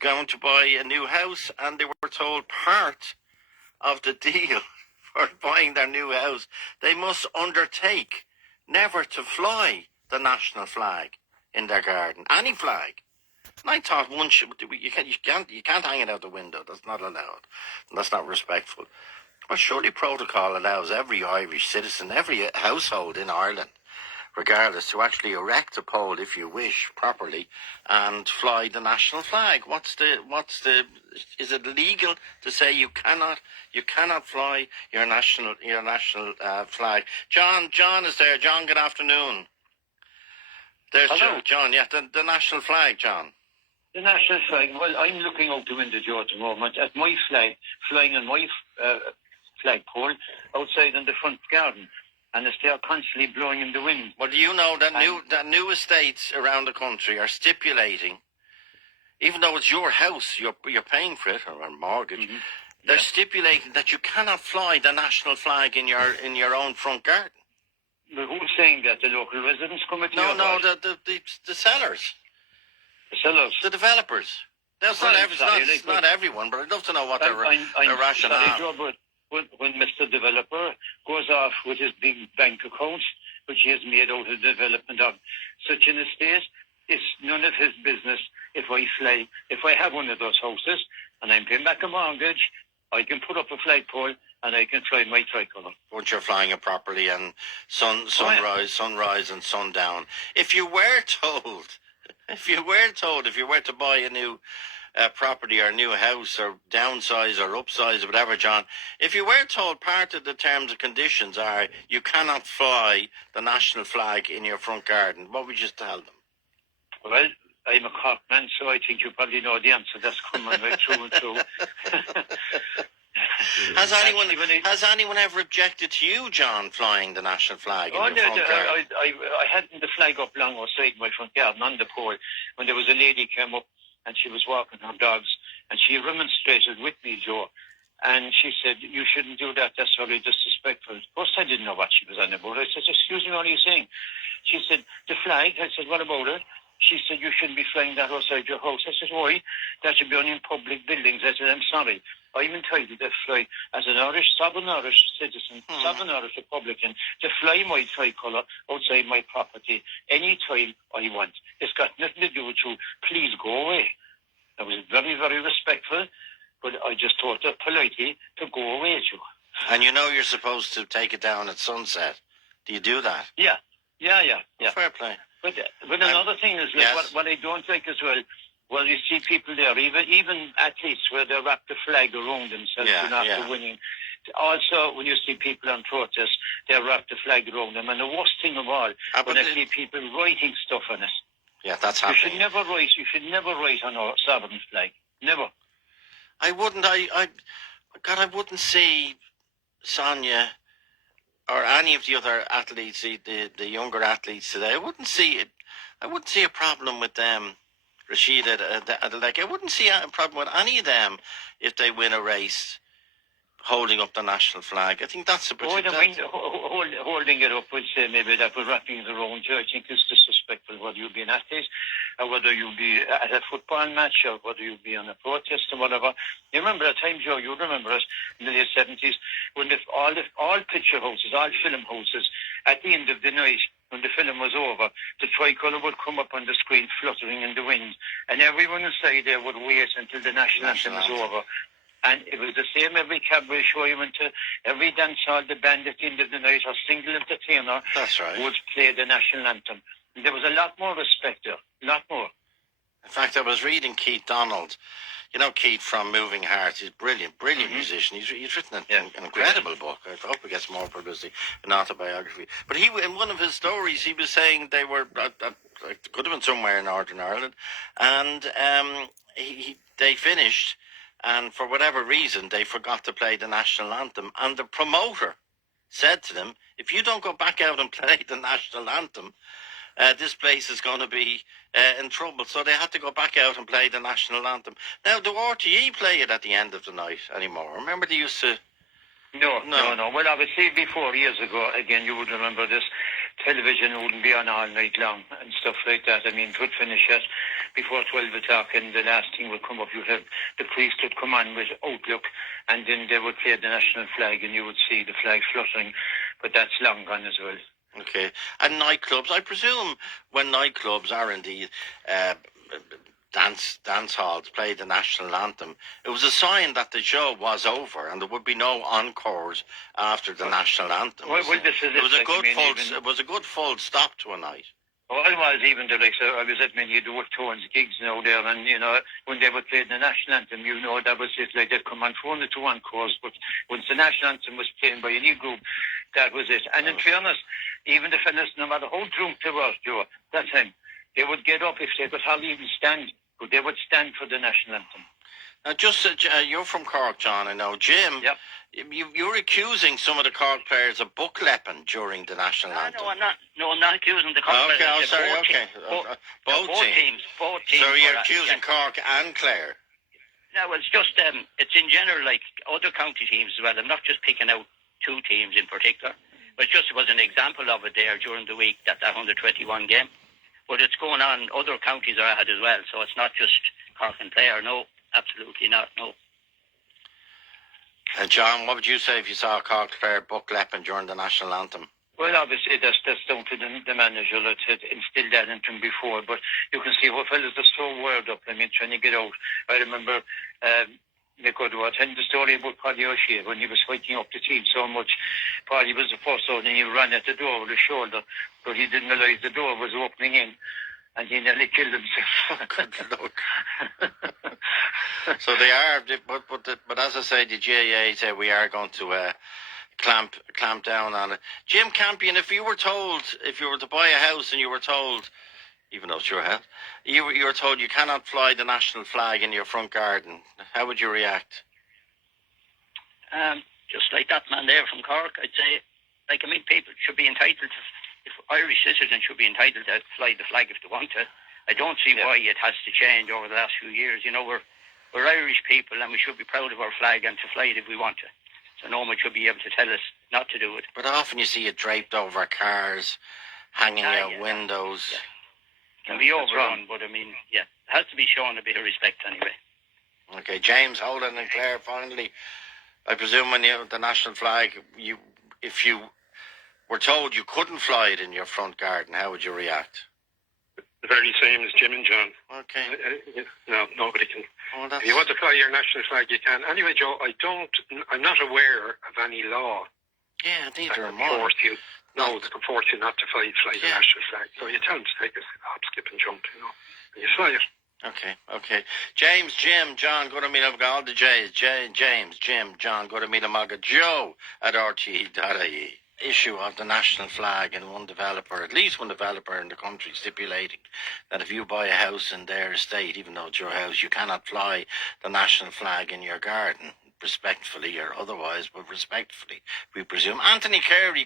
going to buy a new house, and they were told part of the deal for buying their new house, they must undertake never to fly the national flag in their garden, any flag. And I thought you can't hang it out the window. That's not allowed. That's not respectful. Well, surely protocol allows every Irish citizen, every household in Ireland, regardless, to actually erect a pole, if you wish, properly, and fly the national flag. Is it legal to say you cannot fly your national flag? John is there. John, good afternoon. There's John. Yeah, the national flag, John. The national flag. Well, I'm looking out the window, Joe, at the moment at my flag flying on my flagpole outside in the front garden. And they are constantly blowing in the wind. Well, do you know that new estates around the country are stipulating, even though it's your house, you're paying for it, or a mortgage, they're stipulating that you cannot fly the national flag in your own front garden. But who's saying that? The local residents committee? No, the sellers. The sellers? The developers. That's not everyone, but I'd love to know what their rationale. Sorry, Joe, but when Mr. Developer goes off with his big bank accounts, which he has made out of the development of such an estate, it's none of his business if I have one of those houses and I'm paying back a mortgage, I can put up a flagpole and I can fly my tricolour. Once you're flying it properly and sunrise and sundown. If you were to buy a new property or new house or downsize or upsize or whatever, John, if you were told part of the terms and conditions are you cannot fly the national flag in your front garden, what would you tell them? Well, I'm a Cork man, so I think you probably know the answer. That's coming right through and through. Has anyone ever objected to you, John, flying the national flag in your front garden? I had the flag up long outside my front garden on the pole when there was a lady came up and she was walking her dogs, and she remonstrated with me, Joe, and she said, you shouldn't do that, that's very disrespectful. Of course, I didn't know what she was on about. I said, excuse me, what are you saying? She said, the flag. I said, what about it? She said, you shouldn't be flying that outside your house. I said, why? That should be on in public buildings. I said, I'm sorry. I'm entitled to fly as an sovereign Irish citizen, sovereign Irish Republican, to fly my tricolour outside my property any time I want. It's got nothing to do with you. Please go away. I was very, very respectful, but I just told her politely to go away, Joe. And you know you're supposed to take it down at sunset. Do you do that? Yeah. Fair play. But another thing is, like, what I don't like as well, you see people there, even athletes where they wrap the flag around themselves after winning. Also, when you see people on protest, they wrap the flag around them. And the worst thing of all, when I see people writing stuff on it. Yeah, that's happening. You should never write on a sovereign flag. Never. I wouldn't. I wouldn't see Sonia or any of the other athletes, the younger athletes today. I wouldn't see a problem with them, Rashida. I wouldn't see a problem with any of them if they win a race holding up the national flag. I think that's a bit... holding it up would say maybe that we're wrapping it around you. I think it's disrespectful whether you be an athlete or whether you be at a football match or whether you be on a protest or whatever. You remember that time, Joe, you remember it in the late 70s when all picture houses, all film houses, at the end of the night, when the film was over, the tricolour would come up on the screen fluttering in the wind, and everyone inside there would wait until the national anthem was over. And it was the same every cabaret show you went to, every dance hall, the band at the end of the night, or single entertainer would play the national anthem. And there was a lot more respect there, a lot more. In fact, I was reading Keith Donald. You know Keith from Moving Heart. He's a brilliant musician. He's written an incredible book. I hope he gets more publicity, an autobiography. But in one of his stories, he was saying they were, could have been somewhere in Northern Ireland, and they finished, and for whatever reason, they forgot to play the national anthem. And the promoter said to them, if you don't go back out and play the national anthem, this place is going to be in trouble. So they had to go back out and play the national anthem. Now, do RTE play it at the end of the night anymore? Remember they used to... No. Well, obviously, before, years ago, again, you would remember this, television wouldn't be on all night long and stuff like that. I mean, it would finish at before 12 o'clock, and the last thing would come up. You'd have the priest would come on with Outlook, and then they would play the national flag, and you would see the flag fluttering. But that's long gone as well. Okay. And nightclubs, I presume when nightclubs are indeed dance halls play the national anthem, it was a sign that the show was over and there would be no encores after the national anthem. Well, this is it was a good full stop to a night. Well, I was even the like, so I was at many of the Tones gigs now there, and you know, when they would play the national anthem, you know, that was it. Like they'd come on for only to one course, but once the national anthem was playing by any group, that was it. And in fairness, even the fellas, no matter how drunk they were, Joe, that time, they would get up if they could hardly even stand, but they would stand for the national anthem. Now, just you're from Cork, John, I know. Jim, yep. You're accusing some of the Cork players of booklepping during the national anthem. No, I'm not. No, I'm not accusing the Cork players. Okay, I'm sorry. Okay, both teams. Both teams. So you're accusing Cork and Clare. No, it's just it's in general like other county teams as well. I'm not just picking out two teams in particular, but it was an example of it there during the week that 121 game. But it's going on. Other counties are at it as well, so it's not just Cork and Clare. No, absolutely not. No. And John, what would you say if you saw Cork Clare booklepping during the national anthem? Well, obviously that's down to the manager that had instilled that into him before. But you can see what fellas are so wired up. I mean, trying to get out. I remember they could telling the story about Paddy O'Shea when he was fighting up the team so much. Paddy was the first out and he ran at the door with his shoulder, but he didn't realise the door was opening in. And he nearly killed himself. Good luck. So they are, but as I say, the GAA say we are going to clamp down on it. Jim Campion, if you were to buy a house and you were told, even though it's your house, you were told you cannot fly the national flag in your front garden, how would you react? Just like that man there from Cork, I'd say, people should be entitled to. If Irish citizens should be entitled to fly the flag if they want to. I don't see why it has to change over the last few years. You know, we're Irish people and we should be proud of our flag and to fly it if we want to. So no one should be able to tell us not to do it. But often you see it draped over cars, hanging out windows. Yeah. It can be overrun, but I mean, it has to be shown a bit of respect anyway. Okay, James, Holden and Clare, finally, I presume when the national flag, if you were told you couldn't fly it in your front garden, how would you react? The very same as Jim and John. Okay. No, nobody can. Oh, if you want to fly your national flag, you can. Anyway, Joe, I'm not aware of any law. Yeah, neither am I. That can force you not to fly the national flag. So you tell them to take a hop, skip and jump, you know, and you fly it. Okay. James, Jim, John, go to meet him. All the J's. James, Jim, John, go to meet him. Joe at RTE.ie. Issue of the national flag, and at least one developer in the country stipulating that if you buy a house in their estate, even though it's your house, you cannot fly the national flag in your garden, respectfully or otherwise, but respectfully, we presume. Anthony Carey